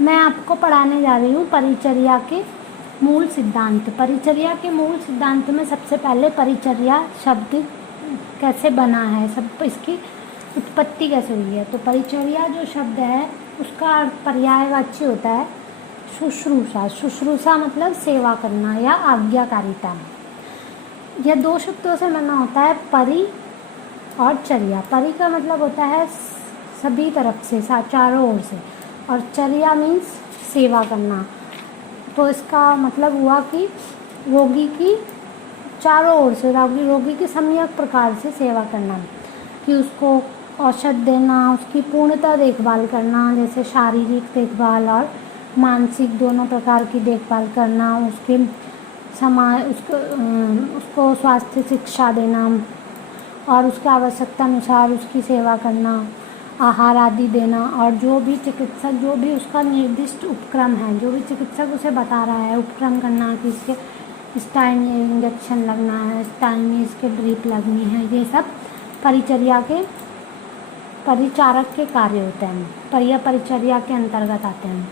मैं आपको पढ़ाने जा रही हूँ परिचर्या के मूल सिद्धांत। परिचर्या के मूल सिद्धांत में सबसे पहले परिचर्या शब्द कैसे बना है, सब इसकी उत्पत्ति कैसे हुई है। तो परिचर्या जो शब्द है उसका पर्यायवाची होता है शुश्रूषा। शुश्रूषा मतलब सेवा करना या आज्ञाकारिता। यह दो शब्दों से बना होता है, परि और चर्या। परि का मतलब होता है सभी तरफ से, चारों ओर से, और चर्या मीन्स सेवा करना। तो इसका मतलब हुआ कि रोगी की चारों ओर से, रोगी की सम्यक प्रकार से सेवा करना, कि उसको औषध देना, उसकी पूर्णतः देखभाल करना, जैसे शारीरिक देखभाल और मानसिक दोनों प्रकार की देखभाल करना, उसको स्वास्थ्य शिक्षा देना और उसकी आवश्यकता अनुसार उसकी सेवा करना, आहार आदि देना, और जो भी चिकित्सक, जो भी उसका निर्दिष्ट उपक्रम है, जो भी चिकित्सक उसे बता रहा है उपक्रम करना कि इसके इस टाइम ये इंजेक्शन लगना है, इस टाइम में इसके ड्रिप लगनी है, ये सब परिचर्या के परिचारक के कार्य होते हैं, पर यह परिचर्या के अंतर्गत आते हैं।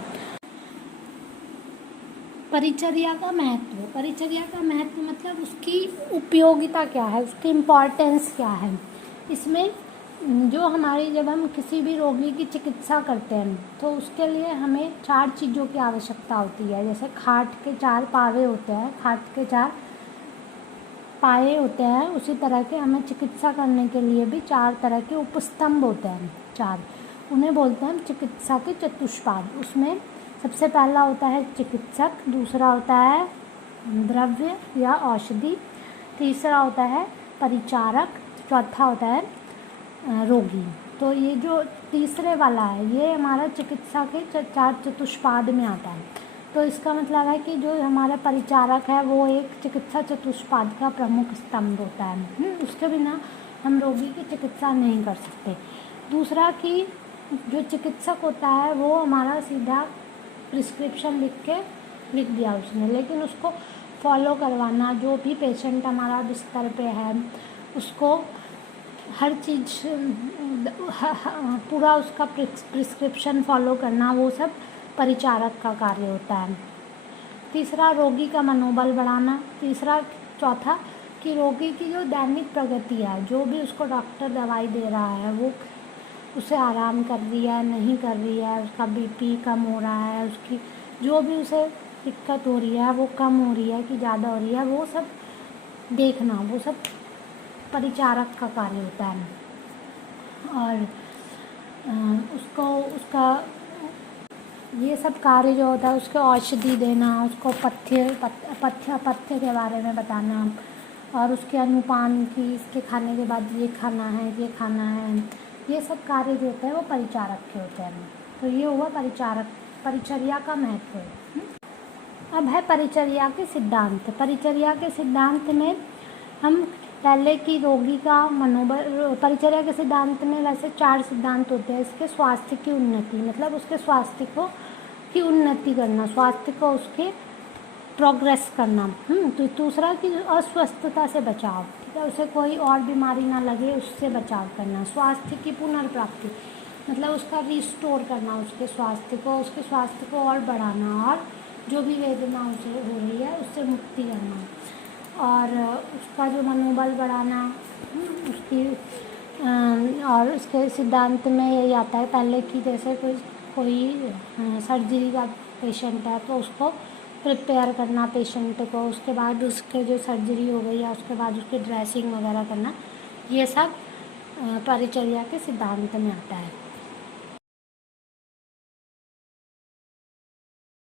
परिचर्या का महत्व। परिचर्या का महत्व मतलब उसकी उपयोगिता क्या है, उसकी इम्पॉर्टेंस क्या है। इसमें जब हम किसी भी रोगी की चिकित्सा करते हैं तो उसके लिए हमें 4 चीज़ों की आवश्यकता होती है। जैसे खाट के 4 पावे होते हैं, खाट के 4 पाए होते हैं, उसी तरह के हमें चिकित्सा करने के लिए भी 4 तरह के उपस्तंभ होते हैं। 4 उन्हें बोलते हैं चिकित्सा के चतुष्पाद। उसमें सबसे पहला होता है चिकित्सक, दूसरा होता है द्रव्य या औषधि, तीसरा होता है परिचारक, चौथा होता है रोगी। तो ये जो तीसरे वाला है ये हमारा चिकित्सा के 4 चतुष्पाद में आता है। तो इसका मतलब है कि जो हमारा परिचारक है वो एक चिकित्सा चतुष्पाद का प्रमुख स्तंभ होता है। उसके बिना हम रोगी की चिकित्सा नहीं कर सकते। दूसरा कि जो चिकित्सक होता है वो हमारा सीधा प्रिस्क्रिप्शन लिख दिया उसने, लेकिन उसको फॉलो करवाना, जो भी पेशेंट हमारा बिस्तर पे है उसको हर चीज़ पूरा उसका प्रिस्क्रिप्शन फॉलो करना, वो सब परिचारक का कार्य होता है। तीसरा रोगी का मनोबल बढ़ाना। चौथा कि रोगी की जो दैनिक प्रगति है, जो भी उसको डॉक्टर दवाई दे रहा है वो उसे आराम कर रही है नहीं कर रही है, उसका बीपी कम हो रहा है, उसकी जो भी उसे दिक्कत हो रही है वो कम हो रही है कि ज़्यादा हो रही है, वो सब देखना, वो सब परिचारक का कार्य होता है। और उसका ये सब कार्य जो होता है, उसको औषधि देना, उसको पथ्य के बारे में बताना, और उसके अनुपान की इसके खाने के बाद ये खाना है, ये खाना है, ये सब कार्य जो होते हैं वो परिचारक के होते हैं। तो ये हुआ परिचर्या का महत्व। अब है परिचर्या के सिद्धांत। परिचर्या के सिद्धांत में हम पहले की रोगी का मनोबल, परिचर्या के सिद्धांत में वैसे 4 सिद्धांत होते हैं। इसके स्वास्थ्य की उन्नति, मतलब उसके स्वास्थ्य की उन्नति करना, स्वास्थ्य को उसके प्रोग्रेस करना। तो दूसरा कि अस्वस्थता से बचाव, ठीक है, उसे कोई और बीमारी ना लगे उससे बचाव करना। स्वास्थ्य की पुनर्प्राप्ति मतलब उसका रिस्टोर करना, उसके स्वास्थ्य को और बढ़ाना, और जो भी वेदना उसे हो रही है उससे मुक्ति करना, और उसका जो मनोबल बढ़ाना, उसकी और उसके सिद्धांत में यही आता है पहले कि जैसे कोई सर्जरी का पेशेंट है तो उसको प्रिपेयर करना पेशेंट को, उसके बाद उसके जो सर्जरी हो गई या उसके बाद उसकी ड्रेसिंग वगैरह करना, ये सब परिचर्या के सिद्धांत में आता है।